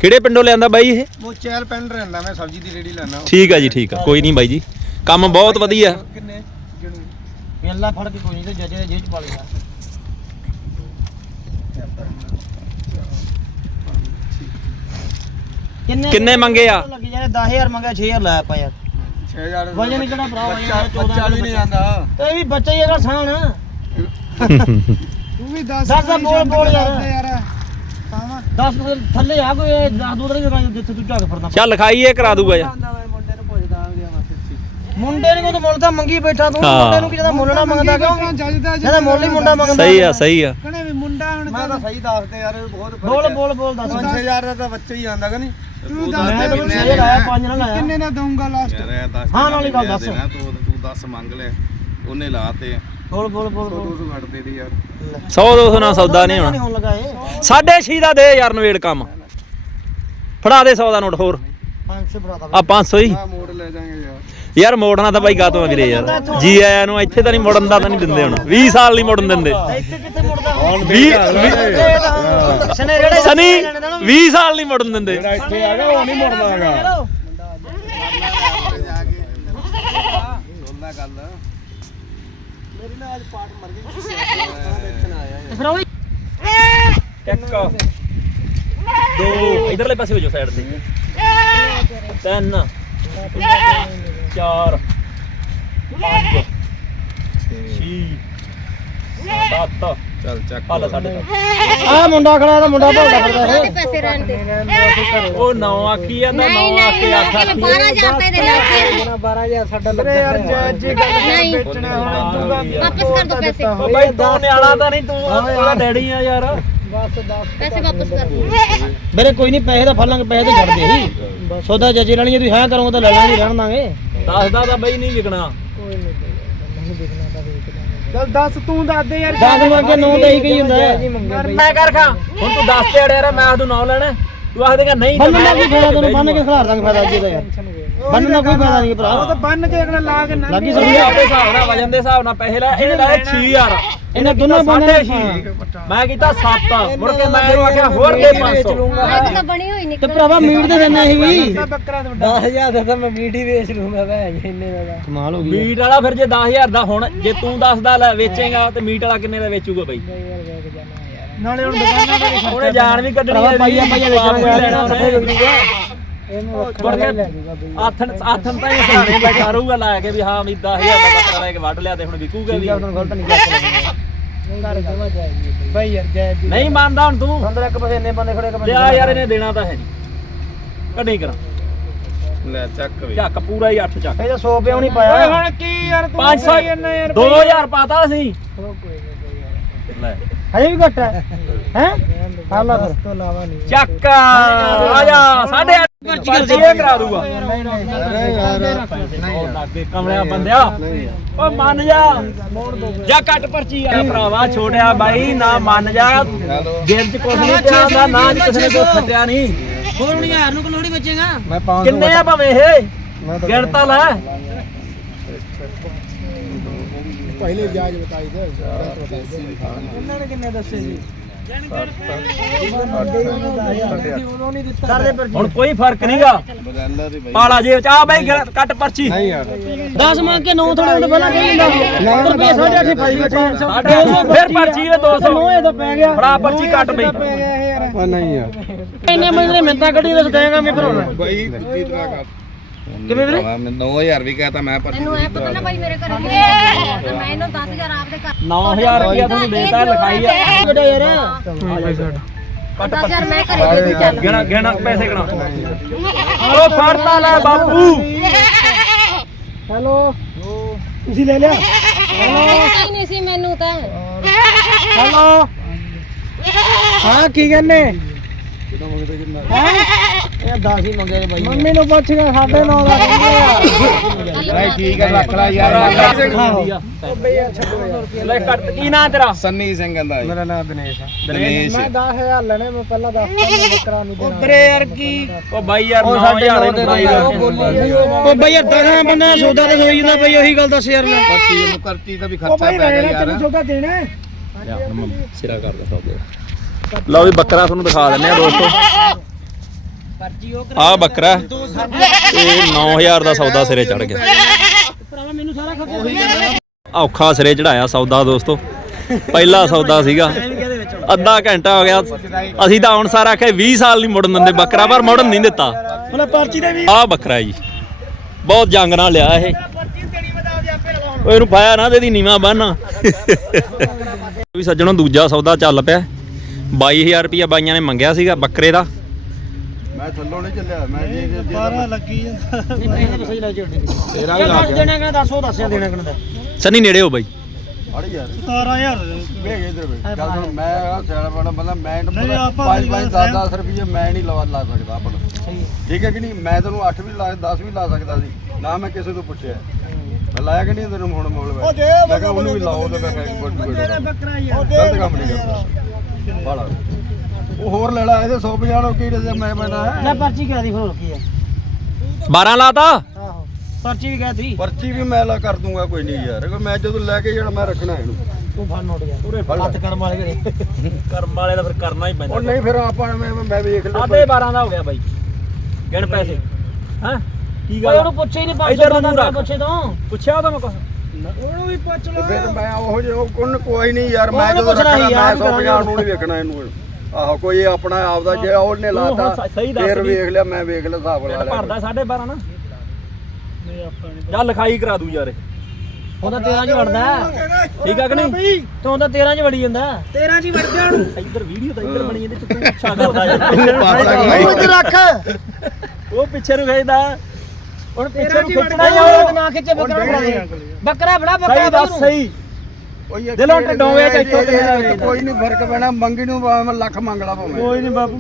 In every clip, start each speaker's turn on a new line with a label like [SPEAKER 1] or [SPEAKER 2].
[SPEAKER 1] ਕਿਹੜੇ ਪਿੰਡੋਂ ਲਿਆਂਦਾ ਬਾਈ ਇਹ?
[SPEAKER 2] ਮੋਚੈਲ ਪਿੰਡ ਰਹਿੰਦਾ ਮੈਂ ਸਬਜ਼ੀ ਦੀ ਰੇੜੀ ਲੈਣਾ।
[SPEAKER 1] ਠੀਕ ਆ ਜੀ ਠੀਕ ਆ, ਕੋਈ ਨਹੀਂ ਬਾਈ ਜੀ, ਕੰਮ ਬਹੁਤ ਵਧੀਆ।
[SPEAKER 2] ਕਿੰਨੇ
[SPEAKER 3] ਪਹਿਲਾਂ ਫੜ ਕੇ ਕੋਈ ਨਹੀਂ ਤੇ ਜੱਜੇ ਦੇ ਜੇਬ ਚ ਪਾ ਲਿਆ।
[SPEAKER 1] ਕਿੰਨੇ ਮੰਗੇ ਆ?
[SPEAKER 3] ਲੱਗੀ ਜਾਣੇ 10000 ਮੰਗਿਆ 6000 ਲਾਇਆ ਆਪਾਂ ਯਾਰ।
[SPEAKER 2] 6000
[SPEAKER 3] ਵਜਨ ਕਿਹੜਾ ਭਰਾ
[SPEAKER 2] ਬੱਚਾ ਵੀ ਨਹੀਂ ਆਂਦਾ।
[SPEAKER 3] ਤੇ ਇਹ ਵੀ ਬੱਚਾ ਹੀ ਹੈਗਾ ਸਾਨ।
[SPEAKER 2] ਤੂੰ ਵੀ 10
[SPEAKER 3] ਦੱਸ ਬੋਲ ਯਾਰ। 10 ਥੱਲੇ ਆ ਕੋਈ 10 ਦੂਰ ਨਹੀਂ ਜਿੱਥੇ ਤੂੰ ਝਾਕ ਫੜਦਾ।
[SPEAKER 1] ਚੱਲ ਲਿਖਾਈ ਇਹ ਕਰਾ ਦੂਗਾ ਯਾਰ।
[SPEAKER 2] ਮੁੰਡੇ ਨੂੰ ਪੁੱਛਦਾ ਆ ਗਿਆ ਮੈਂ ਸੱਚੀ।
[SPEAKER 3] ਮੁੰਡੇ ਨੇ ਕੋਈ ਮੁੱਲ ਤਾਂ ਮੰਗੀ ਬੈਠਾ ਤੂੰ। ਮੁੰਡੇ ਨੂੰ ਕਿ ਜਿਹਦਾ ਮੁੱਲ ਨਾ ਮੰਗਦਾ ਕਿਉਂ? ਜਿਹਦਾ ਮੁੱਲ ਹੀ ਮੁੰਡਾ ਮੰਗਦਾ।
[SPEAKER 1] ਸਹੀ ਆ ਸਹੀ ਆ।
[SPEAKER 2] ਕਹਣੇ ਵੀ ਮੁੰਡਾ ਹੁਣ ਮੈਂ ਤਾਂ ਸਹੀ ਦੱਸਦੇ ਯਾਰ ਬਹੁਤ
[SPEAKER 3] ਬੋਲ ਦੱਸ।
[SPEAKER 2] 5000 ਦਾ ਤਾਂ ਬੱਚਾ ਹੀ ਆਂਦਾ ਕਿ ਨਹੀਂ? ਤੂੰ ਦੱਸ
[SPEAKER 3] ਮੈਂ
[SPEAKER 2] ਦੇ
[SPEAKER 3] ਕਿੰਨੇ ਦਾ ਲਾਇਆ 5 ਨਾਲ ਲਾਇਆ।
[SPEAKER 2] ਕਿੰਨੇ ਦਾ ਦਊਂਗਾ ਲਾਸਟ?
[SPEAKER 3] ਹਾਂ ਨਾਲੀ ਗੱਲ ਦੱਸ।
[SPEAKER 4] ਤੂੰ 10 ਮੰਗ ਲੈ, ਉਹਨੇ ਲਾਤੇ।
[SPEAKER 3] ਬੋਲ
[SPEAKER 2] 200 ਘੱਟ ਦੇ ਦੀ ਯਾਰ।
[SPEAKER 1] 100 200 ਨਾਲ ਸੌਦਾ ਨਹੀਂ ਹੋਣਾ।
[SPEAKER 3] ਹੁਣ ਲਗਾ ਇਹ
[SPEAKER 1] 6.5 ਦਾ ਦੇ ਯਾਰ, ਨਵੇੜ ਕੰਮ। ਫੜਾ ਦੇ 100 ਦਾ ਨੋਟ ਹੋਰ
[SPEAKER 3] 500 ਫੜਾਤਾ
[SPEAKER 1] ਆ 500 ਹੀ
[SPEAKER 2] ਆ ਮੋੜ ਲੈ ਜਾਾਂਗੇ ਯਾਰ।
[SPEAKER 1] ਯਾਰ ਮੋੜਨਾ ਤਾਂ ਬਾਈ ਕਾਤੋਂ ਆ ਵੀਰੇ ਯਾਰ, ਜੀ ਆਇਆਂ ਨੂੰ ਇੱਥੇ ਤਾਂ ਨਹੀਂ ਮੁੜਨ ਦਾ ਤਾਂ ਨਹੀਂ ਦਿੰਦੇ ਹੁਣ। 20 ਸਾਲ ਨਹੀਂ ਮੁੜਨ ਦਿੰਦੇ।
[SPEAKER 3] ਇੱਥੇ ਕਿੱਥੇ ਮੁੜਦਾ?
[SPEAKER 1] 20 ਸਨੀ 20 ਸਾਲ ਨਹੀਂ ਮੁੜਨ ਦਿੰਦੇ।
[SPEAKER 2] ਜਿਹੜਾ ਇੱਥੇ ਆ ਗਿਆ ਉਹ ਨਹੀਂ ਮੁੜਦਾ ਹੈਗਾ।
[SPEAKER 4] ਬੋਲਣਾ ਗੱਲ
[SPEAKER 2] ਮੇਰੀ ਨਾ ਅੱਜ ਪਾਟ ਮਰ ਗਈ। ਦੇਖਣ ਆਇਆ
[SPEAKER 3] ਫਿਰ ਉਹ
[SPEAKER 1] ਇੱਕ ਦੋ ਇਧਰਲੇ ਪਾਸੇ ਹੋ ਜਾਓ ਸਾਈਡ ਤੇ। 3 4 5 6 7
[SPEAKER 4] ਚੱਲ ਚੱਕ।
[SPEAKER 1] ਹਾਲਾ ਸਾਡੇ
[SPEAKER 3] ਆ ਮੁੰਡਾ ਖੜਾ ਤਾਂ ਮੁੰਡਾ ਭੌਂਦਾ ਫਿਰਦਾ ਇਹ।
[SPEAKER 5] ਪੈਸੇ ਰਹਿਣ ਦੇ।
[SPEAKER 1] ਉਹ 9 ਆਖੀ ਜਾਂਦਾ, 9 ਆਖੀ 8 ਆਖੀ।
[SPEAKER 5] 12000 ਰੁਪਏ ਦੇ ਲੱਗੇ।
[SPEAKER 3] 12000 ਸਾਡਾ
[SPEAKER 2] ਅਰੇ ਯਾਰ ਜੈ ਜੀ ਗੱਲ
[SPEAKER 5] ਨਹੀਂ।
[SPEAKER 2] ਵੇਚਣਾ ਹੁਣ ਤੂੰ
[SPEAKER 5] ਵਾਪਸ ਕਰ ਦੋ ਪੈਸੇ।
[SPEAKER 1] ਉਹ ਬਾਈ ਤੂੰ ਨਿਆਣਾ ਤਾਂ ਨਹੀਂ, ਤੂੰ ਉਹਦਾ ਡੈਡੀ ਆ ਯਾਰ।
[SPEAKER 5] ਪੈਸੇ ਵਾਪਸ ਕਰ ਦੋ।
[SPEAKER 3] ਮੇਰੇ ਕੋਈ ਨਹੀਂ ਪੈਸੇ ਤਾਂ ਫੜ ਲਾਂਗੇ, ਪੈਸੇ ਤਾਂ ਛੱਡ ਦੇ ਹੀ। ਸੌਦਾ ਜੱਜੇ ਲੈਣੀ ਜੇ ਤੁਸੀਂ ਹਾਂ ਕਰੋਗੇ ਤਾਂ ਲੈ ਲਾਂਗੇ, ਰਹਿਣ ਦਾਂਗੇ।
[SPEAKER 1] ਦੱਸਦਾ ਤਾਂ ਬਾਈ ਨਹੀਂ ਵਿਕਣਾ।
[SPEAKER 2] ਚੱਲ ਦੱਸ ਤੂੰ ਦੱਸ ਦੇ ਯਾਰ।
[SPEAKER 3] 10 ਮੰਗ ਕੇ 9 ਤੇ ਹੀ ਕਹੀ ਹੁੰਦਾ।
[SPEAKER 1] ਮੈਂ ਕਰ ਖਾਂ ਹੁਣ ਤੂੰ 10 ਤੇ ਅੜਿਆ ਮੈਂ ਤੂੰ 9 ਲੈਣਾ, ਤੂੰ ਆਖ ਦੇਗਾ ਨਹੀਂ।
[SPEAKER 3] ਬੰਨ ਦਾ ਕੀ ਫਾਇਦਾ ਤੈਨੂੰ? ਬੰਨ ਕੇ ਖਿਲਾਰ ਦਾਂਗੇ ਫਾਇਦਾ ਅੱਗੇ ਦਾ ਯਾਰ। ਬੰਨ ਦਾ ਕੋਈ ਫਾਇਦਾ ਨਹੀਂ ਭਰਾ।
[SPEAKER 2] ਉਹ ਤਾਂ ਬੰਨ ਕੇ ਅਗਲਾ ਲਾ ਕੇ
[SPEAKER 3] ਲੱਗੀ
[SPEAKER 1] ਸਹੀ
[SPEAKER 3] ਸਮਝ।
[SPEAKER 1] ਆਪਦੇ ਹਿਸਾਬ ਨਾਲ ਵਜਨ ਦੇ ਹਿਸਾਬ ਨਾਲ ਪੈਸੇ ਲੈ। ਇਹਨੇ ਲਾਏ 6000,
[SPEAKER 3] ਇਹਨਾਂ ਦੋਨਾਂ ਬੰਨਾਂ ਨੇ
[SPEAKER 1] 6.5, ਮੈਂ ਕੀਤਾ 7। ਮੁੜ ਕੇ ਮੈਂ ਇਹਨੂੰ ਆਖਿਆ ਹੋਰ ਦੇ 500।
[SPEAKER 5] ਮੈਂ ਤਾਂ ਬਣੀ ਹੋਈ ਨਹੀਂ।
[SPEAKER 3] ਤੇ ਭਰਾਵਾ ਮੀਟ ਦੇ ਦਿੰਦੇ ਸੀ ਵੀ।
[SPEAKER 2] ਬੱਕਰਾ ਤੋਂ
[SPEAKER 3] 10000 ਦਾ ਤਾਂ ਮੈਂ ਮੀਟ ਹੀ ਵੇਚ ਲੂੰਗਾ ਭੈ ਇੰਨੇ ਦਾ। ਕਮਾਲ ਹੋ ਗਈ।
[SPEAKER 1] ਮੀਟ ਵਾਲਾ ਫਿਰ ਜੇ 10000 ਦਾ ਹੁਣ ਜੇ ਤੂੰ 10 ਦਾ ਲੈ ਵੇਚੇਗਾ ਤੇ ਮੀਟ ਵਾਲਾ ਕਿੰਨੇ ਦਾ ਵੇਚੂਗਾ ਬਾਈ?
[SPEAKER 2] ਨਾਲੇ ਹੁਣ ਦੁਕਾਨਾਂ ਤੇ ਵੀ
[SPEAKER 1] ਉਹਨੇ ਜਾਨ ਵੀ ਕੱਢਣੀ ਹੈ।
[SPEAKER 3] ਪਾਈਆ
[SPEAKER 1] ਲੈਣਾ ਉਹਨੇ।
[SPEAKER 3] ਇਹਨੂੰ
[SPEAKER 1] ਮੁੜ ਕੇ ਆਥਣ ਤਾਂ ਹੀ ਸਹਾਰੇ ਬੈਠਾ ਰਹੂਗਾ ਲਾ ਕੇ ਵੀ ਹਾਂ ਵੀ 10000 ਦਾ ਬੱਕਰਾ ਲੈ ਕੇ ਵੱਢ ਲਿਆ ਤੇ ਹੁਣ ਵਿਕੂਗਾ ਵੀ।
[SPEAKER 3] ਗਲਤ ਨਹੀਂ ਕਰ
[SPEAKER 2] ਬਾਈ ਯਾਰ ਜੈ ਜੀ।
[SPEAKER 1] ਨਹੀਂ ਮੰਨਦਾ ਹੁਣ ਤੂੰ।
[SPEAKER 3] ਅੰਦਰ ਇੱਕ ਪਾਸੇ ਇੰਨੇ ਬੰਦੇ ਖੜੇ ਇੱਕ
[SPEAKER 1] ਲਿਆ ਯਾਰ, ਇਹਨੇ ਦੇਣਾ ਤਾਂ ਹੈ ਨਹੀਂ। ਕੱਢੀ ਕਰਾਂ
[SPEAKER 4] ਲੈ ਚੱਕ ਵੀ।
[SPEAKER 1] ਝੱਕ ਪੂਰਾ ਹੀ 8 ਚੱਕ।
[SPEAKER 3] ਇਹ ਤਾਂ 100 ਪਿਆ ਨਹੀਂ
[SPEAKER 2] ਓਏ
[SPEAKER 3] ਪਾਇਆ।
[SPEAKER 2] ਹੁਣ ਕੀ ਯਾਰ ਤੂੰ
[SPEAKER 1] 500
[SPEAKER 2] ਯਾਰ
[SPEAKER 1] 2000 ਪਾਤਾ ਸੀ ਲੈ
[SPEAKER 3] ਹਜੇ ਵੀ ਘੱਟ ਹੈ ਹੈ ਹਾਲਾ ਫਿਰ ਤੋਂ ਇਲਾਵਾ ਨਹੀਂ।
[SPEAKER 1] ਚੱਕ ਆ ਜਾ 8.5 ਪਰਚੀ ਇਹ ਕਰਾ ਦੂਗਾ। ਉਹ ਲੱਗੇ ਕਮਲਿਆ ਬੰਦਿਆ, ਓ ਮੰਨ ਜਾ ਕੱਟ ਪਰਚੀ ਆ ਭਰਾਵਾ। ਛੋਟਿਆ ਬਾਈ ਨਾ ਮੰਨ ਜਾ, ਦਿਲ ਚ ਕੁਛ ਨਹੀਂ ਪਿਆ ਹੁੰਦਾ, ਨਾ ਕਿਸੇ ਨੇ ਕੋਈ ਖੱਟਿਆ ਨਹੀਂ।
[SPEAKER 3] ਹੋਰ ਹੁਣ ਯਾਰ ਨੂੰ ਕਿ ਲੋੜੀ ਬਚੇਗਾ।
[SPEAKER 2] ਮੈਂ 500
[SPEAKER 1] ਕਿੰਨੇ ਆ ਭਾਵੇਂ ਇਹ ਗਿਣਤਾ ਲੈ।
[SPEAKER 2] ਪਹਿਲੇ ਵਿਆਜ ਬਤਾਈ ਦੇ। ਉਹਨਾਂ ਨੇ ਕਿੰਨੇ ਦੱਸੇ ਜੀ?
[SPEAKER 3] ਕਰਦੇ ਪਰ
[SPEAKER 1] ਹੁਣ ਕੋਈ ਫਰਕ ਨਹੀਂਗਾ।
[SPEAKER 4] ਬਗਾਲਾ ਦੀ ਬਾਈ।
[SPEAKER 1] ਪਾਲਾ ਜੇਬ ਚ ਆ ਬਾਈ ਕੱਟ ਪਰਚੀ।
[SPEAKER 2] ਨਹੀਂ ਯਾਰ
[SPEAKER 3] 10 ਮੰਗ ਕੇ 9 ਥੋੜੇ ਹੁੰਦੇ ਪਹਿਲਾਂ ਕਹੀ ਜਾਂਦਾ ਰੁਪਏ 8.5 ਪਾਈ ਬੈਠੇ 200
[SPEAKER 1] ਫਿਰ ਪਰਚੀ ਇਹ 200
[SPEAKER 3] 9 ਇਹ ਤਾਂ ਪੈ ਗਿਆ।
[SPEAKER 1] ਫੜਾ ਪਰਚੀ ਕੱਟ ਬਈ।
[SPEAKER 2] ਉਹ ਨਹੀਂ ਯਾਰ
[SPEAKER 3] ਇੰਨੇ ਮਹੀਨੇ ਮਿੰਤਾ ਕੱਢੀ ਦੱਸ ਦੇਗਾ ਮੈਂ ਫਿਰ ਹੁਣ
[SPEAKER 4] ਬਾਈ ਕੀ ਤਰ੍ਹਾਂ ਕਰ।
[SPEAKER 3] ਕਿਵੇਂ ਵੀਰੇ?
[SPEAKER 4] ਮੈਂ 9000 ਵੀ ਕਹਤਾ ਮੈਂ ਪਰ
[SPEAKER 5] ਤੈਨੂੰ ਐ ਪਤਾ ਨਾ ਭਾਈ ਮੇਰੇ ਘਰੇ ਤੇ ਮੈਂ ਇਹਨੂੰ 10000 ਆਪਦੇ ਘਰ
[SPEAKER 1] 9000 ਰੁਪਇਆ ਤੁਹਾਨੂੰ ਦੇਤਾ ਲਿਖਾਈ ਆ।
[SPEAKER 3] ਬੇਟਾ ਯਾਰ
[SPEAKER 5] 10000 ਮੈਂ ਘਰੇ ਦੇ ਦੂੰ ਚੱਲ।
[SPEAKER 1] ਗਿਣਾ ਪੈਸੇ ਗਿਣਾ। ਓ ਫੜਤਾ ਲੈ ਬਾਪੂ।
[SPEAKER 3] ਹੈਲੋ ਤੁਸੀਂ ਲੈ ਲਿਆ?
[SPEAKER 5] ਪਤਾ ਹੀ ਨਹੀਂ ਸੀ ਮੈਨੂੰ ਤਾਂ।
[SPEAKER 3] ਹੈਲੋ ਹਾਂ ਕੀ ਕਹਿੰਦੇ? ਇਹ 10 ਹੀ ਮੰਗੇ ਨੇ ਬਾਈ। ਮੰਮੀ ਨੂੰ ਪੁੱਛ ਕੇ 9.5 ਦਾ ਕਹਿੰਦੇ ਆ।
[SPEAKER 2] ਭਾਈ ਠੀਕ ਹੈ ਰੱਖ ਲੈ ਯਾਰ।
[SPEAKER 1] ਲੈ ਕੱਟ। ਕੀ ਨਾਂ ਤੇਰਾ?
[SPEAKER 4] ਸੰਨੀ ਸਿੰਘ ਕਹਿੰਦਾ ਹੈ।
[SPEAKER 2] ਮੇਰਾ ਨਾਮ ਦਿਨੇਸ਼ ਆ।
[SPEAKER 4] ਦਿਨੇਸ਼
[SPEAKER 3] 10000 ਲੈਣੇ ਮੈਂ ਪਹਿਲਾਂ 10 ਬੱਕਰਾ ਨਹੀਂ ਦੇਣਾ।
[SPEAKER 2] ਉਧਰੇ ਯਾਰ ਕੀ
[SPEAKER 1] ਓ ਬਾਈ ਯਾਰ 9000 ਦੇ ਬਾਈ
[SPEAKER 3] ਉਹ ਬਾਈ ਯਾਰ 10 ਬੰਦਾ ਸੌਦਾ ਤੇ ਸੋਈ ਜਾਂਦਾ ਬਾਈ, ਉਹੀ ਗੱਲ ਦੱਸ ਯਾਰ ਮੈਂ।
[SPEAKER 4] ਪਰਚੀ ਨੂੰ ਕਰਤੀ ਤਾਂ ਵੀ ਖਰਚਾ ਪੈ ਗਿਆ ਯਾਰ।
[SPEAKER 2] ਸੌਦਾ ਦੇਣਾ ਹੈ।
[SPEAKER 1] ਸਿਰਾ ਕਰਦਾ ਸੌਦੇ। ਲਓ ਵੀ ਬੱਕਰਾ ਤੁਹਾਨੂੰ ਦਿਖਾ ਦਿੰਨੇ ਆ ਦੋਸਤੋ। ਆ ਬੱਕਰਾ ਇਹ 9000 ਦਾ ਸੌਦਾ ਸਿਰੇ ਚੜ ਗਿਆ।
[SPEAKER 3] ਭਰਾਵਾ ਮੈਨੂੰ ਸਾਰਾ ਖਰਚਾ
[SPEAKER 1] ਔਖਾ ਸਿਰੇ ਚੜਾਇਆ ਸੌਦਾ ਦੋਸਤੋ। ਪਹਿਲਾ ਸੌਦਾ ਸੀਗਾ, ਅੱਧਾ ਘੰਟਾ ਹੋ ਗਿਆ। ਅਸੀਂ ਤਾਂ ਹੁਣ ਸਾਰਾ ਆਖਿਆ 20 ਸਾਲ ਨਹੀਂ ਮੁੜਨ ਦਿੰਦੇ ਬੱਕਰਾ, ਪਰ ਮੁੜਨ ਨਹੀਂ ਦਿੱਤਾ।
[SPEAKER 3] ਉਹਨੇ ਪਰਚੀ ਦੇ ਵੀ
[SPEAKER 1] ਆਹ ਬੱਕਰਾ ਜੀ ਬਹੁਤ ਜੰਗ ਨਾਲ ਲਿਆ ਇਹ। ਉਹ ਇਹਨੂੰ ਪਾਇਆ ਨਾ ਤੇ ਨੀਵਾ ਬੰਨ ਵੀ ਸੱਜਣੋ। ਦੂਜਾ ਸੌਦਾ ਚੱਲ ਪਿਆ। 22000 ਰੁਪਇਆ ਬਾਈਆਂ ਨੇ ਮੰਗਿਆ ਸੀਗਾ ਬੱਕਰੇ ਦਾ।
[SPEAKER 4] ਮੈਂ ਥੱਲੋਂ ਨਹੀਂ ਚੱਲਿਆ, ਮੈਂ ਜੀ
[SPEAKER 3] 12 ਲੱਗੀ ਜਾਂਦਾ। ਨਹੀਂ ਪੈਸੇ ਸਹੀ ਲੱਗ ਜੁੜਦੇ ਤੇਰਾ ਵੀ ਲੱਗ ਦੇਣਾ ਕਿਹਨੇ ਦੱਸੋ ਦੱਸਿਆ ਦੇਣਾ ਕਿਹਨੇ ਦਾ
[SPEAKER 1] ਸਨੀ ਨੇੜੇ ਹੋ ਬਾਈ।
[SPEAKER 4] ਫੜ ਯਾਰ
[SPEAKER 3] 17000
[SPEAKER 4] ਵੇਖ ਇਧਰ ਵੇ ਚੱਲ ਹੁਣ ਮੈਂ ਆ ਸਿਆਣਾ ਬਣਾ ਬੰਦਾ ਮੈਂ 5 10 ਰੁਪਏ ਮੈਂ ਨਹੀਂ ਲਾ ਸਕਦਾ ਆਪਣਾ। ਠੀਕ ਹੈ ਕਿ ਨਹੀਂ? ਮੈਂ ਤੈਨੂੰ 8 ਵੀ ਲਾ 10 ਵੀ ਲਾ ਸਕਦਾ ਸੀ ਨਾ, ਮੈਂ ਕਿਸੇ ਤੋਂ ਪੁੱਛਿਆ। ਮੈਂ ਲਾਇਆ ਕਿ ਨਹੀਂ ਤੈਨੂੰ ਹੁਣ ਮੋਲ ਮੈਂ ਕਿਹਾ ਉਹਨੂੰ ਵੀ ਲਾਓ ਤੇ ਮੈਂ ਕਿਹਾ
[SPEAKER 3] ਬੱਕਰਾ ਹੀ
[SPEAKER 4] ਗਲਤ ਕੰਮ ਨਹੀਂ ਕਰਦਾ ਬਾਲਾ। ਉਹ ਹੋਰ ਲੈ ਲਾ ਇਹਦੇ 150 ਲੋ ਕੀ ਦੱਸਿਆ ਮੈਂ
[SPEAKER 3] ਲੈ ਪਰਚੀ ਕਹਿ ਦੀ ਹੋਰ ਕੀ ਆ
[SPEAKER 1] 12 ਲਾਤਾ।
[SPEAKER 3] ਆਹੋ ਪਰਚੀ ਵੀ ਕਹਿ ਦੀ
[SPEAKER 4] ਪਰਚੀ ਵੀ ਮੈਂ ਲਾ ਕਰ ਦੂੰਗਾ, ਕੋਈ ਨਹੀਂ ਯਾਰ। ਮੈਂ ਜਦੋਂ ਲੈ ਕੇ ਜਾਣਾ ਮੈਂ ਰੱਖਣਾ ਇਹਨੂੰ।
[SPEAKER 3] ਤੂੰ ਫੜ ਨੋਟ ਗਿਆ ਪੂਰੇ ਹੱਥ ਕਰਮ ਵਾਲੇ ਘਰੇ
[SPEAKER 1] ਕਰਮ ਵਾਲੇ ਦਾ ਫਿਰ ਕਰਨਾ ਹੀ ਪੈਂਦਾ।
[SPEAKER 4] ਉਹ ਨਹੀਂ ਫਿਰ ਆਪਾਂ ਮੈਂ ਵੇਖ ਲਿਆ।
[SPEAKER 1] 12.5 ਦਾ ਹੋ ਗਿਆ ਬਾਈ। ਗਿਣ ਪੈਸੇ। ਹਾਂ ਕੀ ਗੱਲ
[SPEAKER 3] ਉਹਨੂੰ ਪੁੱਛੇ ਹੀ ਨਹੀਂ 500 ਦਾ ਪੁੱਛੇ ਤੋਂ
[SPEAKER 1] ਪੁੱਛਿਆ ਉਹਦਾ ਮੈਂ ਕੁਛ।
[SPEAKER 3] ਉਹਨੂੰ ਵੀ ਪੁੱਛ ਲਓ
[SPEAKER 4] ਫਿਰ ਮੈਂ ਉਹ ਜੋ ਕੋਈ ਨਹੀਂ ਯਾਰ। ਮੈਂ
[SPEAKER 3] ਉਹਨੂੰ
[SPEAKER 4] ਜਦੋਂ
[SPEAKER 3] ਪੁੱਛਣਾ
[SPEAKER 4] ਰੱਖਣਾ
[SPEAKER 3] ਸੀ
[SPEAKER 4] ਮੈਂ
[SPEAKER 3] ਯਾਰ,
[SPEAKER 4] 150 ਨੂੰ ਨਹੀਂ ਵੇਖਣਾ ਇਹਨੂੰ। ਆਹੋ ਕੋਈ ਆਪਣਾ ਆਪਦਾ ਜੇ ਉਹਨੇ ਲਾਤਾ
[SPEAKER 1] ਸਹੀ ਦੱਸ
[SPEAKER 4] ਫਿਰ ਵੇਖ ਲਿਆ, ਮੈਂ ਵੇਖ ਲਿਆ ਹਿਸਾਬ ਲਾ ਲਿਆ।
[SPEAKER 1] ਭਰਦਾ 12.5 ਨਾ। ਚੱਲ ਲਿਖਾਈ ਕਰਾ ਦੂ ਯਾਰ।
[SPEAKER 3] ਉਹਦਾ 13 ਚ ਵੜਦਾ
[SPEAKER 1] ਠੀਕ ਆ ਕਿ ਨਹੀਂ?
[SPEAKER 3] ਤੂੰ ਉਹਦਾ 13 ਚ ਵੜੀ ਜਾਂਦਾ 13 ਚ ਹੀ ਵੜ ਗਿਆ ਹੁਣ
[SPEAKER 1] ਇੱਧਰ ਵੀਡੀਓ ਤਾਂ ਇੱਧਰ ਬਣੀ ਜਾਂਦੀ ਤੂੰ ਪੁੱਛਾ ਕਰਦਾ ਯਾਰ।
[SPEAKER 3] ਉਹ ਇੱਧਰ ਰੱਖ
[SPEAKER 1] ਉਹ ਪਿੱਛੇ ਨੂੰ ਖੇਚਦਾ
[SPEAKER 3] ਹੁਣ ਪਿੱਛੇ ਨੂੰ ਖਿੱਚਣਾ ਹੀ ਹੋਵੇ ਨਾ ਖਿੱਚੇ ਬੱਕਰਾ ਬਣਾ ਦੇ ਬੱਕਰਾ ਬੜਾ ਬੱਕਰਾ
[SPEAKER 1] ਸਹੀ ਦੱਸ ਸਹੀ। ਦਿਲੋਂ ਢਿੱਡੋਂ ਵੇਚ ਇੱਥੋਂ
[SPEAKER 4] ਕੋਈ ਨਹੀਂ ਫਰਕ ਪੈਣਾ। ਮੰਗੀ ਨੂੰ ਭਾਵੇਂ ਲੱਖ ਮੰਗ ਲਾ ਭਾਵੇਂ।
[SPEAKER 3] ਕੋਈ ਨਹੀਂ ਬਾਪੂ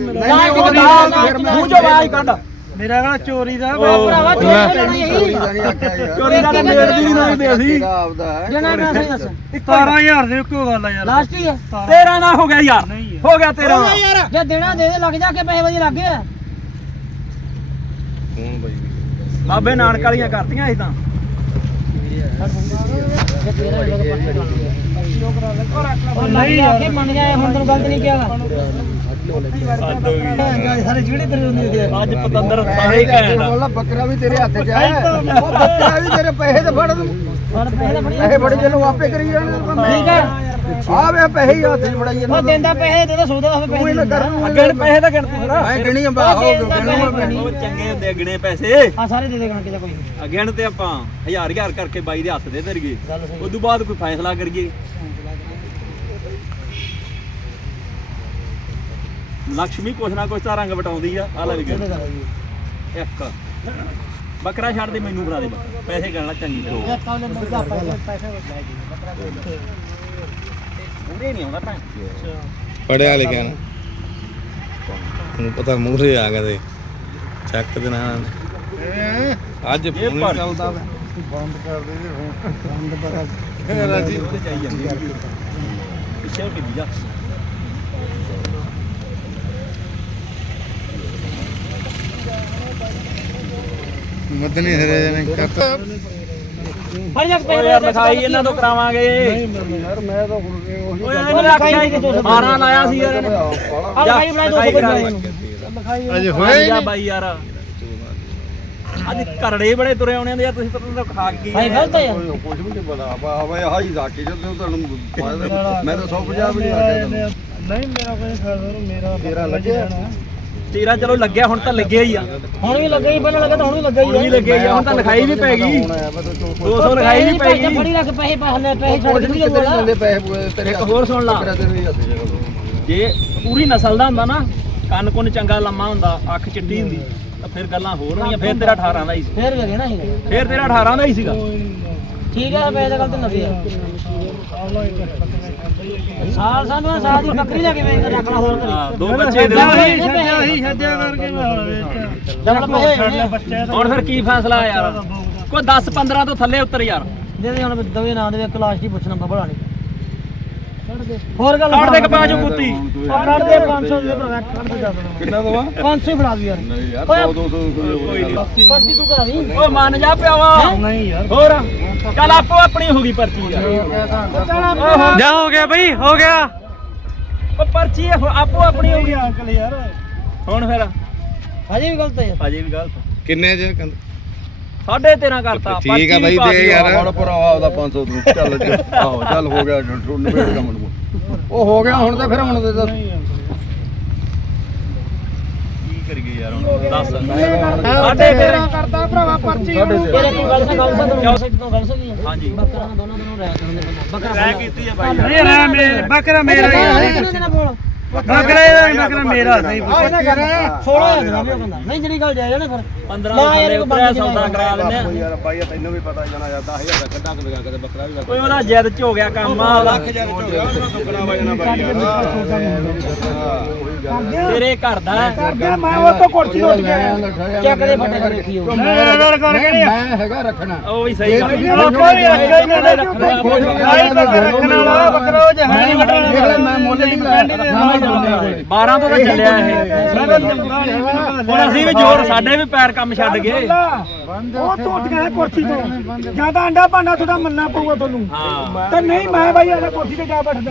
[SPEAKER 1] ਮੂੰਹ ਚੋਂ ਆਵਾਜ਼ ਕੱਢ।
[SPEAKER 3] ਮੇਰਾ ਕਹਣਾ ਚੋਰੀ ਦਾ ਭਰਾਵਾ ਚੋਰੀ ਲੈਣੀ
[SPEAKER 4] ਚੋਰੀ ਦਾ ਨਹੀਂ ਆਖਿਆ ਯਾਰ।
[SPEAKER 1] ਚੋਰੀ ਦਾ ਮੇਰ ਦੀ ਨਹੀਂ ਦੇ ਅਸੀਂ
[SPEAKER 4] ਤੇਰਾ ਆਪਦਾ ਹੈ।
[SPEAKER 3] ਜਣਾ ਮੈਂ ਸਹੀ ਦੱਸ
[SPEAKER 2] 17000 ਦੇ ਇੱਕੋ ਗੱਲ ਆ ਯਾਰ।
[SPEAKER 3] ਲਾਸਟ ਹੀ ਹੈ
[SPEAKER 1] 13 ਦਾ ਹੋ ਗਿਆ ਯਾਰ। ਹੋ ਗਿਆ 13
[SPEAKER 3] ਜੇ ਦੇਣਾ ਦੇ ਦੇ ਲੱਗ ਜਾ ਕੇ ਪੈਸੇ ਵਧੀਆ ਲੱਗ ਗਏ
[SPEAKER 4] ਹੁਣ ਬਈ
[SPEAKER 1] ਬਾਬੇ ਨਾਨਕ ਵਾਲੀਆਂ ਕਰਤੀਆਂ ਅਸੀਂ ਤਾਂ।
[SPEAKER 3] ਨਹੀਂ ਆ ਕੇ ਮੰਨ ਗਿਆ ਹੁਣ ਤੈਨੂੰ ਗਲਤ ਨਹੀਂ ਕਿਹਾ ਸਾਰੇ ਜਿਹੜੇ ਤੇਰੇ ਹੁੰਦੇ ਆ
[SPEAKER 1] ਅੱਜ ਪਤੰਦਰ ਸਾਰੇ ਹੀ ਘੈਂਟ ਆ।
[SPEAKER 4] ਬੋਲਾ ਬੱਕਰਾ ਵੀ ਤੇਰੇ ਹੱਥ 'ਚ ਹੈ। ਉਹ ਬੱਕਰਾ ਵੀ ਤੇਰੇ ਪੈਸੇ ਤੇ ਫੜ ਦੂੰ।
[SPEAKER 3] ਹੁਣ ਪੈਸੇ ਫੜੀ
[SPEAKER 4] ਪੈਸੇ ਬੜੇ ਚਲੋ ਆਪੇ ਕਰੀ ਜਾਣੇ।
[SPEAKER 3] ਠੀਕ ਹੈ
[SPEAKER 4] ਆ ਵੇ ਪੈਸੇ ਹੀ ਹੱਥ 'ਚ ਫੜਾਈ
[SPEAKER 3] ਉਹ
[SPEAKER 4] ਜਾਂਦਾ।
[SPEAKER 3] ਦਿੰਦਾ ਪੈਸੇ ਦੇ ਤਾਂ ਸੌਦਾ ਹੋਵੇ ਪੈਸੇ
[SPEAKER 4] ਨਾ ਕਰ
[SPEAKER 1] ਅੱਗੇ ਪੈਸੇ ਤਾਂ ਗਿਣਤੀ ਫਿਰ।
[SPEAKER 4] ਮੈਂ ਗਿਣੀ ਬਾ ਹੋ
[SPEAKER 1] ਉਹ ਚੰਗੇ ਹੁੰਦੇ ਗਿਣੇ ਪੈਸੇ।
[SPEAKER 3] ਆ ਸਾਰੇ ਦੇ ਦੇ ਗਣ ਕੇ ਕੋਈ
[SPEAKER 1] ਗਿਣ ਤੇ ਆਪਾਂ 1000 ਕਰਕੇ ਬਾਈ ਦੇ ਹੱਥ ਦੇ ਧਰੀਏ। ਉਸ ਤੋਂ ਬਾਅਦ ਕੋਈ ਫੈਸਲਾ ਕਰੀਏ। ਲక్ష్ਮੀ ਕੁਛ ਨਾ ਕੁਛ ਤਾਂ ਰੰਗ ਵਟਾਉਂਦੀ ਆ। ਆ ਲੈ ਵੀ ਗਿਣ। ਇੱਕ ਬੱਕਰਾ ਛੱਡ ਦੇ, ਮੈਨੂੰ ਫੜਾ ਦੇ ਬੱਕਰਾ। ਪੈਸੇ ਗਣਨਾ ਚੰਗੀ ਤਰ੍ਹਾਂ।
[SPEAKER 3] ਕਾਲੇ ਮੁਰਗਾ ਪੈਸੇ
[SPEAKER 1] ਉਹਦੇ ਨਹੀਂ ਆਉਂਦਾ ਭੈਣ।
[SPEAKER 6] ਪੜਿਆ ਲਿਖਿਆ ਨਾ ਹੁਣ ਪਤਾ ਮੂਹਰੇ ਆ ਗਿਆ ਤੇ ਚੱਕ ਦੇ ਨਾ ਅੱਜ ਫੋਨ
[SPEAKER 1] ਭਰ।
[SPEAKER 6] ਚੱਲਦਾ ਵਾ।
[SPEAKER 4] ਬੰਦ ਕਰ ਦੇ ਬੰਦ
[SPEAKER 1] ਤੇ ਜਾਈ ਜਾਂਦੀ ਆ। ਪਿੱਛੇ ਹੋ ਕੇ ਵੀ ਜਾ।
[SPEAKER 6] ਮਦਨੀ ਹਰੇ ਨੇ ਕਰਤਾ
[SPEAKER 3] ਫੜ ਜਾ
[SPEAKER 1] ਓਏ
[SPEAKER 3] ਪੈਸੇ
[SPEAKER 1] ਯਾਰ ਲਿਖਾਈ ਇਹਨਾਂ ਤੋਂ ਕਰਾਵਾਂਗੇ।
[SPEAKER 4] ਯਾਰ ਮੈਂ ਤਾਂ ਹੁਣ ਉਹੀ
[SPEAKER 1] ਓਏ ਇਹਨੇ ਆਖਿਆ ਹੀ 12 ਲਾਇਆ ਸੀ ਯਾਰ ਇਹਨੇ।
[SPEAKER 3] ਆ ਭਾਈ ਬਣਾ 200 ਰੁਪਏ
[SPEAKER 6] ਅਜੇ
[SPEAKER 1] ਹੋਏ ਜਾ ਬਾਈ ਯਾਰ। ਅੱਜ ਕਰੜੇ ਬੜੇ ਤੁਰੇ ਆਉਣੇ ਦੇ ਯਾਰ। ਤੁਸੀਂ ਪਤਾ ਨਹੀਂ ਖਾ ਕੇ
[SPEAKER 3] ਭਾਈ ਗਲਤ ਹੈ
[SPEAKER 4] ਕੁਝ ਵੀ ਨਹੀਂ ਪਤਾ ਆਵਾ ਆਹ ਹੀ ਰਾਖੀ ਜਦੋਂ ਤੁਹਾਨੂੰ ਮੈਂ ਤਾਂ 150 ਵੀ ਨਹੀਂ ਆਖਿਆ ਤੁਹਾਨੂੰ।
[SPEAKER 2] ਨਹੀਂ ਮੇਰਾ ਕੋਈ ਖਰਚ ਮੇਰਾ
[SPEAKER 4] ਤੇਰਾ ਲੱਗਿਆ
[SPEAKER 1] 13 ਚਲੋ ਲੱਗਿਆ, ਹੁਣ ਤਾਂ ਲੱਗਿਆ ਹੀ ਆ।
[SPEAKER 3] ਹੁਣ ਵੀ ਲੱਗਾ ਹੀ ਪਹਿਲਾਂ ਲੱਗਾ ਤਾਂ ਹੁਣ ਵੀ ਲੱਗਾ ਹੀ
[SPEAKER 1] ਹੁਣ ਵੀ ਲੱਗਿਆ ਹੀ ਆ। ਹੁਣ ਤਾਂ ਲਿਖਾਈ ਵੀ ਪੈ ਗਈ। 200 ਲਿਖਾਈ ਵੀ ਪੈ ਗਈ।
[SPEAKER 3] ਫੜੀ ਰੱਖ ਪੈਸੇ ਪੈਸੇ ਛੱਡ ਦੇ
[SPEAKER 4] ਤੇਰੇ ਪੈਸੇ ਤੇਰੇ
[SPEAKER 1] ਇੱਕ ਹੋਰ ਸੁਣ ਲਾ।
[SPEAKER 4] ਤੇਰੇ ਹੱਥ 'ਚ
[SPEAKER 1] ਜੇ ਪੂਰੀ ਨਸਲ ਦਾ ਹੁੰਦਾ ਨਾ, ਕੰਨ ਕੁੰਨ ਚੰਗਾ ਲੰਮਾ ਹੁੰਦਾ, ਅੱਖ ਚਿੱਟੀ ਹੁੰਦੀ, ਤਾਂ ਫਿਰ ਗੱਲਾਂ ਹੋਰ ਹੋਣੀਆਂ। ਫਿਰ ਤੇਰਾ 18 ਦਾ ਹੀ ਸੀ।
[SPEAKER 3] ਫੇਰ ਵੇਖੇ ਨਾ
[SPEAKER 1] ਫਿਰ ਤੇਰਾ 18 ਦਾ ਹੀ ਸੀਗਾ।
[SPEAKER 3] ਠੀਕ ਹੈ ਪੈਸੇ ਦਾ ਗੱਲ ਤਾਂ ਨਵੀਂ ਆ ਸਾਲ ਸਾਨੂੰ ਸਾਲ ਦੀ ਬੱਕਰੀ ਲੈ ਕੇ ਵੇਚ ਰੱਖਣਾ ਹੋਰ ਕਰੀ
[SPEAKER 1] ਹਾਂ, ਦੋ ਬੱਚੇ ਦੇ
[SPEAKER 2] ਛੱਡਿਆ ਕਰਕੇ ਮੈਂ ਹੁਣ ਵੇਚ
[SPEAKER 3] ਜਦ ਪੈਸੇ
[SPEAKER 2] ਬੱਚੇ
[SPEAKER 1] ਹੁਣ ਫਿਰ ਕੀ ਫੈਸਲਾ ਆ ਯਾਰ? ਕੋਈ 10 15 ਤੋਂ ਥੱਲੇ ਉੱਤਰ ਯਾਰ।
[SPEAKER 3] ਦੇ ਦੇ ਹੁਣ ਦਵੇ ਨਾ ਦੇਵੇ ਕਲਾਸ ਦੀ ਪੁੱਛਣਾ ਬਬੜਾ ਨਹੀਂ ਹੋਰ ਗੱਲ
[SPEAKER 1] ਕੱਢ ਦੇ ਕਪਾਜੂ ਕੁੱਤੀ।
[SPEAKER 3] ਕੱਢ ਦੇ 500 ਦੇ ਭਰਾ ਕੱਢ ਦੇ ਜਾ
[SPEAKER 4] ਕਿੰਨਾ ਦਵਾ
[SPEAKER 3] 500 ਹੀ ਫੜਾ ਦੀ ਯਾਰ
[SPEAKER 4] ਨਹੀਂ ਯਾਰ 100
[SPEAKER 1] ਕੋਈ ਨਹੀਂ।
[SPEAKER 3] ਪਰਚੀ ਤੂੰ ਕਰਾ ਦੀ
[SPEAKER 1] ਓ ਮੰਨ ਜਾ ਪਿਆਵਾ।
[SPEAKER 2] ਨਹੀਂ ਯਾਰ
[SPEAKER 1] ਹੋਰ ਚੱਲ ਆਪੋ ਆਪਣੀ ਹੋ ਗਈ ਪਰਚੀ ਯਾਰ।
[SPEAKER 3] ਜਾ ਹੋ ਗਿਆ ਬਈ ਹੋ ਗਿਆ
[SPEAKER 1] ਉਹ ਪਰਚੀ ਆਪੋ ਆਪਣੀ ਹੋ ਗਈ।
[SPEAKER 2] ਅੰਕਲ ਯਾਰ
[SPEAKER 1] ਹੁਣ ਫਿਰ
[SPEAKER 3] ਹਜੇ ਵੀ ਗਲਤ ਹੈ ਯਾਰ।
[SPEAKER 1] ਅਜੇ ਵੀ ਗਲਤ
[SPEAKER 6] ਕਿੰਨੇ ਚ ਕਹਿੰਦੇ
[SPEAKER 1] 13.5 ਕਰਤਾ
[SPEAKER 6] ਠੀਕ ਆ ਬਾਈ, ਦੇ ਯਾਰ।
[SPEAKER 4] ਮਾੜਾ ਭਰਾਵਾ ਉਹਦਾ 500 ਤੂੰ ਚੱਲ ਆਹੋ ਚੱਲ ਹੋ ਗਿਆ ਨਿਬੇੜ ਕੰਮ ਨੂੰ ਉਹ ਹੋ ਗਿਆ ਹੁਣ ਤਾਂ ਫਿਰ ਹੁਣ ਦੇ ਦੱਸ
[SPEAKER 1] ਕੀ ਕਰੀਏ ਯਾਰ ਹੁਣ ਦੱਸ
[SPEAKER 2] ਸਾਡੇ 13 ਕਰਦਾ ਭਰਾਵਾ ਪਰਚੀ
[SPEAKER 3] ਤੇਰੇ ਕੋਲ ਗੱਲ ਸਾ ਤੋਂ ਗੱਲ ਸਕੀ
[SPEAKER 1] ਹਾਂਜੀ।
[SPEAKER 3] ਬੱਕਰਾ ਨਾਲ ਦੋਨੋਂ ਰਹਿ ਕਰਨ ਦੇ ਬੰਦਾ ਬੱਕਰਾ
[SPEAKER 1] ਰਹਿ ਕੀਤੀ ਆ ਬਾਈ
[SPEAKER 3] ਨਹੀਂ ਰਹਿ ਮੇਰੇ ਬੱਕਰਾ ਮੇਰਾ ਬੱਕਰਾ ਮੇਰਾ ਨਹੀਂ 16000 ਦਾ ਵੀ ਉਹ ਕਹਿੰਦਾ ਨਹੀਂ ਜਿਹੜੀ ਗੱਲ ਜਾਇਜ਼ ਨਾ ਫਿਰ
[SPEAKER 1] 15 ਦੇ ਉੱਤੇ ਸੌਦਾ ਕਰਾ ਦਿੰਦੇ ਆ
[SPEAKER 4] ਯਾਰ ਬਾਈ ਤੈਨੂੰ ਵੀ ਪਤਾ ਜਾਣਾ ਯਾਰ 10000 ਦਾ ਕੱਢਾ ਕੇ ਕਦੇ ਬੱਕਰਾ ਵੀ
[SPEAKER 1] ਓਏ ਉਹਦਾ ਜਿੱਦ ਚ ਹੋ ਗਿਆ ਕੰਮ ਆ ਉਹਦਾ।
[SPEAKER 4] ਦੁੱਗਣਾ ਵਜਣਾ ਬਾਈ
[SPEAKER 1] ਤੇਰੇ ਘਰ ਦਾ ਹੈ।
[SPEAKER 2] ਮੈਂ ਉਹ ਤੋਂ ਕੁਰਸੀ ਉੱਠ ਗਿਆ
[SPEAKER 3] ਚੱਕ ਦੇ ਫੱਟੇ ਕਰ ਰੱਖੀ ਹੋ
[SPEAKER 2] ਮੈਂ ਹੈਗਾ ਰੱਖਣਾ
[SPEAKER 1] ਉਹ ਵੀ ਸਹੀ ਗੱਲ
[SPEAKER 2] ਕੋਈ ਰੱਖਿਆ ਹੀ ਨਹੀਂ ਰੱਖਣ ਵਾਲਾ ਬੱਕਰਾ ਉਹ ਜਹਾਂ ਨਹੀਂ ਵੱਢਣਾ ਮੈਂ ਮੁੱਲ ਨਹੀਂ ਲਾਇਆ
[SPEAKER 1] 12 ਤੋਂ ਤਾਂ ਚੱਲਿਆ ਇਹ ਹੁਣ ਅਸੀਂ ਵੀ ਜ਼ੋਰ ਸਾਡੇ ਵੀ ਪੈਰ ਕੰਮ ਛੱਡ ਗਏ
[SPEAKER 2] ਉਹ ਤੋਂ ਉੱਠ ਗਿਆ ਕੁਰਸੀ ਤੋਂ ਜਿਆਦਾ ਅੰਡਾ ਭਾਂਡਾ ਤੁਹਾਡਾ ਮੰਨਣਾ ਪਊਗਾ ਤੁਹਾਨੂੰ
[SPEAKER 1] ਹਾਂ
[SPEAKER 2] ਤੇ ਨਹੀਂ ਮੈਂ ਬਾਈ ਇਹ ਕੁਰਸੀ ਤੇ ਜਾ ਬੈਠਦਾ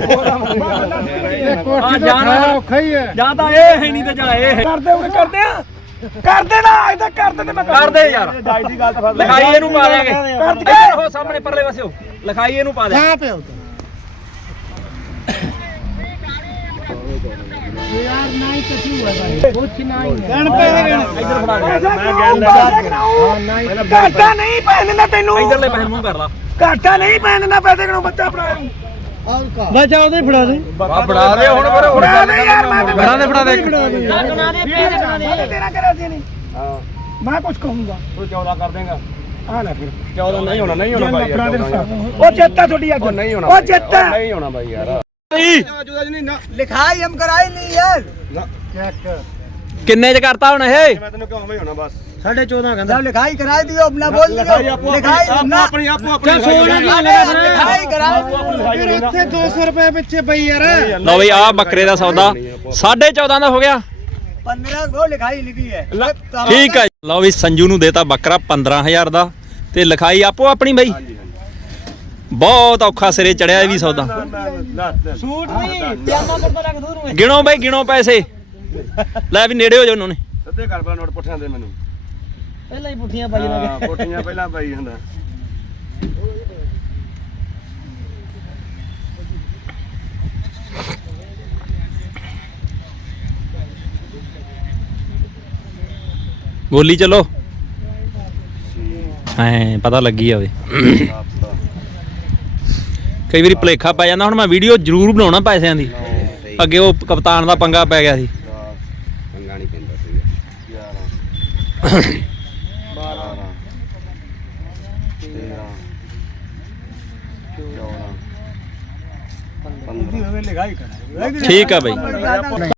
[SPEAKER 2] ਇਹ ਕੁਰਸੀ ਤੇ
[SPEAKER 1] ਜਾਣਾ
[SPEAKER 2] ਔਖਾ ਹੀ ਹੈ
[SPEAKER 1] ਜਾਂ ਤਾਂ ਇਹ ਹੈ ਨਹੀਂ ਤੇ ਜਾਂ ਇਹ ਹੈ
[SPEAKER 2] ਕਰਦੇ ਹੋਗੇ ਕਰਦੇ ਆ ਕਰਦੇ ਨਾ ਅੱਜ ਤੱਕ ਕਰਦੇ ਤੇ ਮੈਂ
[SPEAKER 1] ਕਰਦੇ ਯਾਰ ਲਿਖਾਈ ਇਹਨੂੰ ਪਾ ਦਿਆਂਗੇ
[SPEAKER 2] ਕਰ ਦੇ।
[SPEAKER 1] ਉਹ ਸਾਹਮਣੇ ਪਰਲੇ ਪਾਸੇ ਲਿਖਾਈ ਇਹਨੂੰ ਪਾ ਦੇ
[SPEAKER 2] ਹਾਂ ਪਿਓ ਯਾਰ ਨਹੀਂ ਕੱਟੀ ਹੋਇਆ ਬਾਈ ਕੁਛ ਨਹੀਂ ਗਣ ਪੈ
[SPEAKER 1] ਇੱਧਰ ਫੜਾ ਦੇ
[SPEAKER 2] ਮੈਂ ਗਣ ਘਾਟਾ ਨਹੀਂ ਪੈਣ ਦਿੰਦਾ ਤੈਨੂੰ
[SPEAKER 1] ਇੱਧਰਲੇ ਪਾਸੇ ਮੂੰਹ ਕਰ ਲਾ
[SPEAKER 2] ਘਾਟਾ ਨਹੀਂ ਪੈਣ ਦਿੰਦਾ ਪੈਸੇ ਕਿਨੂੰ ਬੱਚਾ ਫੜਾ ਨੂੰ
[SPEAKER 3] ਬੱਚਾ ਉਹਦੇ ਫੜਾ ਦੇ
[SPEAKER 4] ਫੜਾ ਦੇ ਹੁਣ ਫਿਰ
[SPEAKER 2] ਫੜਾ ਦੇ ਯਾਰ ਮੈਂ
[SPEAKER 6] ਫੜਾ ਦੇ, ਫੜਾ ਦੇ।
[SPEAKER 3] ਬਣਾ ਦੇ ਪੈਸੇ ਬਣਾ ਦੇ
[SPEAKER 2] ਤੇਰਾ ਕਰਾ ਸੀ ਨਹੀਂ
[SPEAKER 4] ਹਾਂ
[SPEAKER 2] ਮੈਂ ਕੁਝ ਕਹੂੰਗਾ
[SPEAKER 4] ਤੂੰ 14 ਕਰ ਦੇਗਾ
[SPEAKER 2] ਆ ਲੈ ਫਿਰ
[SPEAKER 4] 14 ਨਹੀਂ ਹੋਣਾ ਨਹੀਂ ਹੋਣਾ ਬਾਈ
[SPEAKER 2] ਫੜਾ ਦੇ ਉਹ ਚੇਤਾ ਤੁਹਾਡੀ ਅੱਜ
[SPEAKER 4] ਉਹ ਨਹੀਂ ਹੋਣਾ
[SPEAKER 2] ਉਹ ਚੇਤਾ
[SPEAKER 4] ਨਹੀਂ ਹੋਣਾ ਬਾਈ ਯਾਰ
[SPEAKER 2] ਲਿਖਾਈ ਹਮ ਕਰਾਈ ਨਹੀਂ ਯਾਰ
[SPEAKER 1] ਕਿੰਨੇ ਚ ਕਰਤਾ ਹੁਣ ਇਹ
[SPEAKER 4] ਮੈਂ ਤੈਨੂੰ ਕਿਉਂ ਨਹੀਂ ਹੋਣਾ ਬਸ
[SPEAKER 3] 14.5 ਕਹਿੰਦਾ
[SPEAKER 2] लिखाई कराई दियो अपना बोल
[SPEAKER 4] ਲਿਖਾਈ ਆਪਣੀ
[SPEAKER 2] लिखाई कराओ फिर ਇੱਥੇ 200 ਰੁਪਏ ਪਿੱਛੇ ਪਈ ਯਾਰ
[SPEAKER 1] ਲਓ ਬਈ ਆਹ ਬੱਕਰੇ ਦਾ ਸੌਦਾ 14.5 ਦਾ ਹੋ ਗਿਆ
[SPEAKER 2] 15 वो लिखाई लिखी है
[SPEAKER 1] ਠੀਕ ਹੈ ਲਓ ਵੀ ਸੰਜੂ ਨੂੰ ਦੇਤਾ ਬੱਕਰਾ 15000 ਦਾ ਤੇ ਲਿਖਾਈ ਆਪੋ ਆਪਣੀ ਬਈ ਬਹੁਤ ਔਖਾ ਸਿਰੇ ਚੜਿਆ ਇਹ ਵੀ ਸੌਦਾ
[SPEAKER 3] ਸੂਟ ਨਹੀਂ ਪਿਆਮਾ ਕਰਦਾ ਲੱਗ ਦੂਰ ਨੂੰ
[SPEAKER 1] ਗਿਣੋ ਬਈ ਗਿਣੋ ਪੈਸੇ ਲੈ ਵੀ ਨੇੜੇ ਹੋ ਜਾ ਉਹਨਾਂ ਨੇ
[SPEAKER 4] ਸਿੱਧੇ ਕਰ ਬਾ ਨੋਟ ਪੁੱਠਿਆਂ ਦੇ ਮੈਨੂੰ
[SPEAKER 3] ਪਹਿਲਾਂ ਹੀ ਪੁੱਠੀਆਂ ਪਾਈ ਲਾਗੇ
[SPEAKER 4] ਪੁੱਠੀਆਂ ਪਹਿਲਾਂ ਪਾਈ ਹੁੰਦਾ
[SPEAKER 1] ਬੋਲੀ ਚਲੋ ਐ ਪਤਾ ਲੱਗੀ ਜਾਵੇ ਕਈ ਵਾਰੀ ਭੁਲੇਖਾ ਪੈ ਜਾਂਦਾ ਹੁਣ ਮੈਂ ਵੀਡੀਓ ਜ਼ਰੂਰ ਬਣਾਉਣਾ ਪੈਸਿਆਂ ਦੀ ਅੱਗੇ ਉਹ ਕਪਤਾਨ ਦਾ ਪੰਗਾ ਪੈ ਗਿਆ ਸੀ
[SPEAKER 4] ਪੰਗਾ ਨਹੀਂ ਪੈਂਦਾ ਸੀ 11 12 13 14 15
[SPEAKER 2] लिखाई करा
[SPEAKER 1] ਠੀਕ ਆ ਬਈ